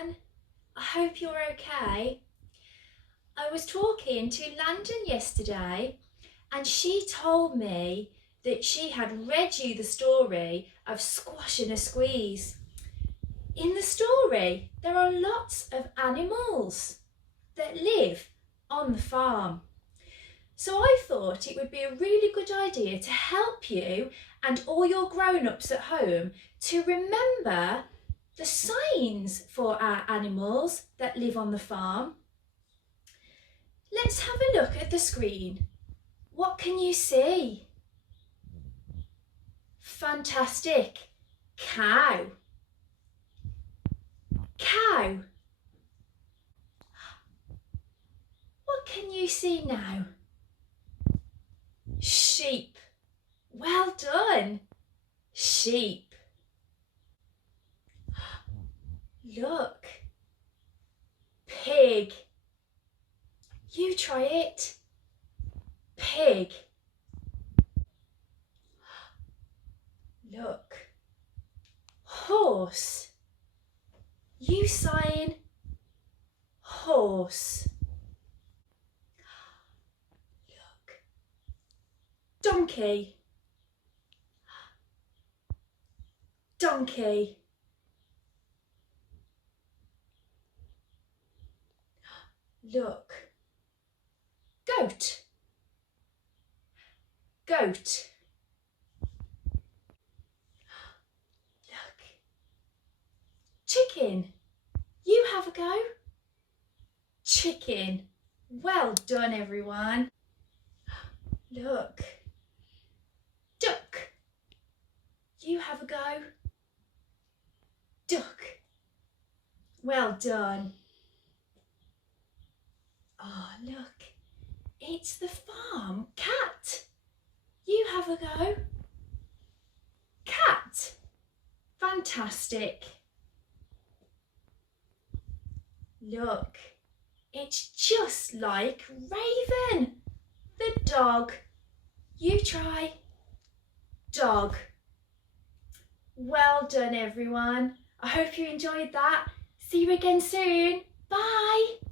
everyone. I hope you're okay. I was talking to Landon yesterday and she told me that she had read you the story of Squash and a Squeeze. In the story, there are lots of animals that live on the farm. So I thought it would be a really good idea to help you and all your grown-ups at home to remember the signs for our animals that live on the farm. Let's have a look at the screen. What can you see? Fantastic. Cow. Cow. What can you see now? Sheep. Well done. Sheep. Look. Pig. You try it. Pig. Look. Horse. You sign. Horse. Look. Donkey. Donkey. Look. Goat. Goat. Look. Chicken. You have a go. Chicken. Well done, everyone. Look. Duck. You have a go. Duck. Well done. Oh, look. It's the farm cat. You have a go. Cat. Fantastic. Look, it's just like Raven, the dog. You try. Dog. Well done, everyone. I hope you enjoyed that. See you again soon. Bye.